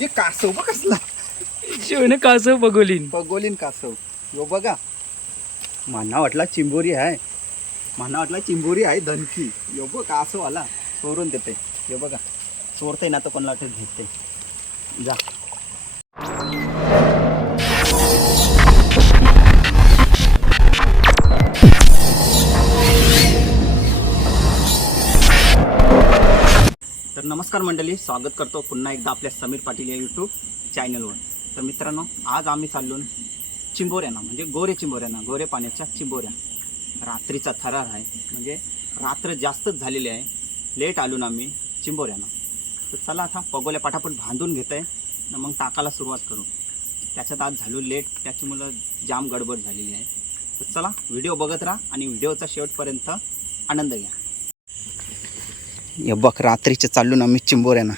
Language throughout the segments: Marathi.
हे कासव बघ कसला. शिवने कासव बघोलीन. पगोलीन कासव. यो बघा. माना वाटला चिंबोरी आहे माना वाटला चिंबोरी आहे धनकी. यो बघ कासव आला चोरून देते. यो बघा. चोरते ना तर कोणाला घेते जा. नमस्कार मंडळी स्वागत करतो पुन्हा एकदा आपल्या समीर पाटील या यूट्यूब चॅनलवर तर मित्रांनो आज आम्ही चाललो चिंबोऱ्यांना म्हणजे गोरे चिंबोऱ्यांना गोरे पाण्याच्या चिंबोऱ्या. रात्रीचा थरार आहे म्हणजे रात्र जास्तच झालेली आहे. लेट आलो ना आम्ही चिंबोऱ्यांना. तर चला आता पगोल्या पाठापट बांधून घेत आहे ना मग टाकायला सुरुवात करू. त्याच्यात आज झालो लेट त्याची मुलं जाम गडबड झालेली आहे. तर चला व्हिडिओ बघत राहा आणि व्हिडिओचा शेवटपर्यंत आनंद घ्या. हे बघ रात्रीचे चाललो ना आम्ही चिंबोऱ्यानं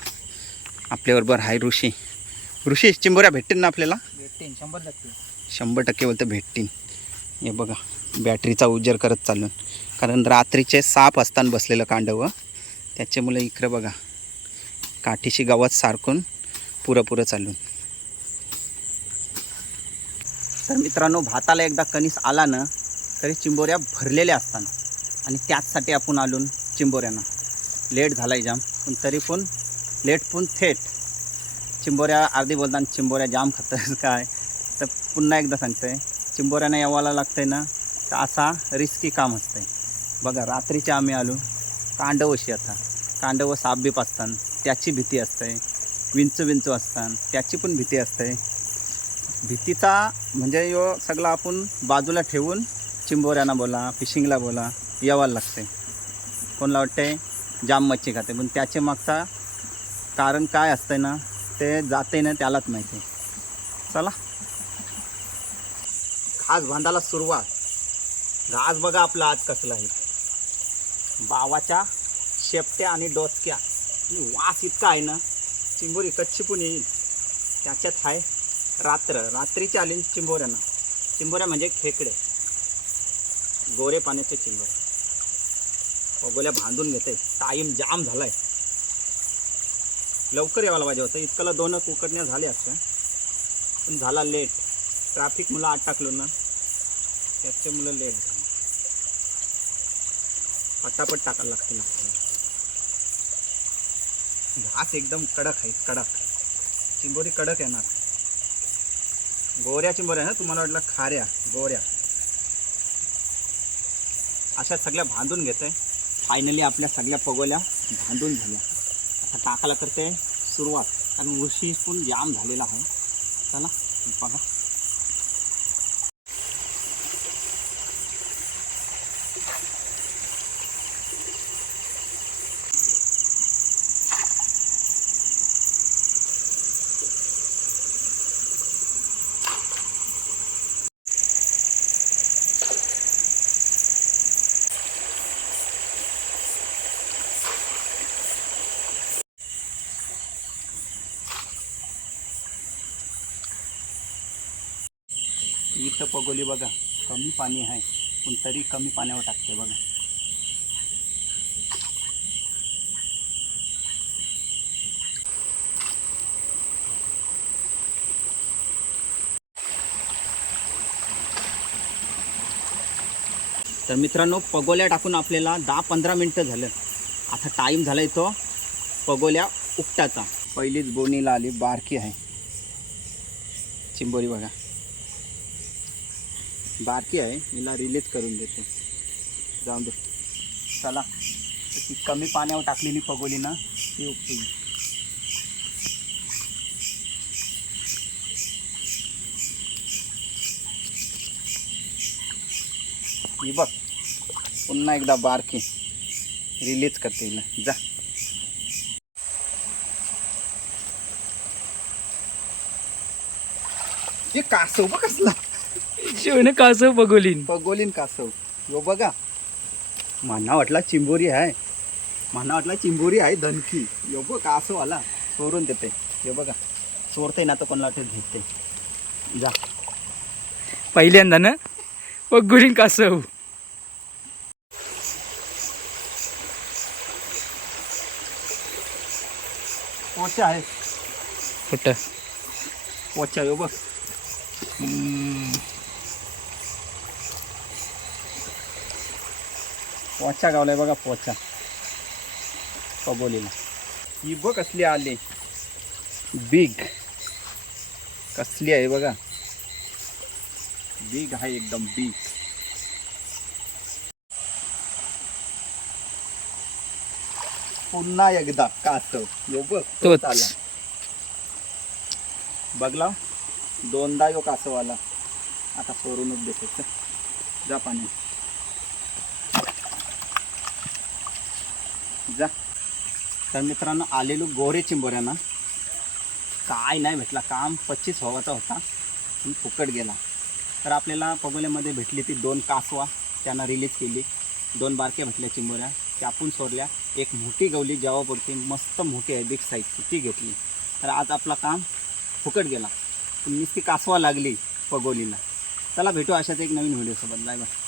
आपल्याबरोबर हाय ऋषी. ऋषी चिंबोऱ्या भेटतील ना आपल्याला? भेटते शंभर टक्के. शंभर टक्के बोलतं भेटतील. हे बघा बॅटरीचा उजेर करत चालून कारण रात्रीचे साप असताना बसलेलं कांडव त्याच्यामुळे इकडं बघा काठीशी गावात सारखून पुरं पुरं चालून तर मित्रांनो भाताला एकदा कणीस आला ना तरी चिंबोऱ्या भरलेल्या असतात आणि त्याचसाठी आपण आलो चिंबोऱ्यांना. लेट झाला आहे जाम. पण तरी पण लेट पण थेट. चिंबोऱ्या अर्धी बोलताना चिंबोऱ्या जाम खातं काय तर पुन्हा एकदा सांगतोय चिंबोऱ्यानं यावाला लागतंय ना तर असा रिस्की काम असतंय. बघा रात्रीच्या आम्ही आलो कांडवशी आता. कांडव साप बीप असतात त्याची भीती असते. विंचू विंचू असतात त्याची पण भीती असते. भीतीचा म्हणजे यो सगळा आपण बाजूला ठेवून चिंबोऱ्यांना बोला फिशिंगला बोला यावायला लागते कोणाला वाटते जाम मच्छी खाते. पण त्याच्या मागचा कारण काय असतंय ना ते जाते ना त्यालाच माहिती चला. घास बांधायला सुरुवात. घास बघा आपला आज कसला आहे. बावाच्या शेपट्या आणि डोचक्या वास इतका आहे ना चिंबोरी कच्ची पण येईल. त्याच्यात आहे रात्र. रात्रीची आली चिंबोऱ्यानं. चिंबोऱ्या म्हणजे खेकडे. गोरे पाण्याचे चिंबोऱ्या पगोल्या बांधून घेते टाईम जाम झालाय. लवकर यायला पाहिजे होतं. इतकंला दोन उकडण्या झाल्या असत्या. पण झाला लेट. ट्रॅफिक मुलं आत टाकलो ना त्याचे मुलं लेट झाले. पटापट टाकायला लागते आपल्याला. घास एकदम कडक आहे कडक. चिंबोरी कडक येणार. गोऱ्या चिंबोऱ्या ना तुम्हाला वाटलं खाऱ्या गोऱ्या. अशा सगळ्या बांधून घेत आहे फायनली आपल्या सगळ्या पगोल्या भांडून झाल्या. आता टाकायला करते सुरुवात. कारण उशी पण जाम झालेला आहे. चला बघा. इथं पगोली बघा कमी पाणी आहे पण तरी कमी पाण्यावर टाकते बघा. तर मित्रांनो पगोल्या टाकून आपल्याला दहा पंधरा मिनटं झालं. आता टाईम झाला तो पगोल्या उपटाचा पहिलीच बोनीला आली बारकी आहे. चिंबोरी बघा. बारकी आहे. हिला रिलीज करून देते. जाऊन दे. चला. ती कमी पाण्यावर टाकलेली पगोली ना ती उपटी ही बघ. पुन्हा एकदा बारकी. रिलीज करते हिला. जा. हे कासव बघ कसला. शिवने कासव बघोलीन. पगोलीन कासव. यो बघा. माना वाटला चिंबोरी आहे माना वाटला चिंबोरी आहे धनकी. यो बघ कासव आला चोरून देते. यो बघा. चोरते ना तर कोणाला वाटत घेते जा. पहिल्यांदा ना? बघोलीन कासव. पोचे आहे. कुठं? पोचा यो बघ. पोचा गावलाय बघा पोचा. कबोलीला. ही बघ कसली आले. बिग कसली आहे बघा. बिग आहे एकदम बिग पुन्हा एकदा कासव यो बघ तोच. आला बघला. दोनदा यो कासव आला आता सोडूनच देतो. जा पाणी. जा. तर मित्रांनो आलेलो गोरे चिंबोऱ्यांना. काय नाही भेटला काम पच्चीस हवाचा होता. पण फुकट गेला. तर आपल्याला पगोल्यामध्ये भेटली ती दोन कासवा. त्यांना रिलीज केली. दोन बारक्या भेटल्या चिंबोऱ्या. त्यापून आपण सोडल्या. एक मोठी गवली जेव्हापुरती मस्त मोठी आहे बिग साईजची ती घेतली. तर आज आपला काम फुकट गेला. पण नुसती कासवा लागली पगोलीला. चला भेटू अशाच एक नवीन व्हिडिओसोबत बाय बाय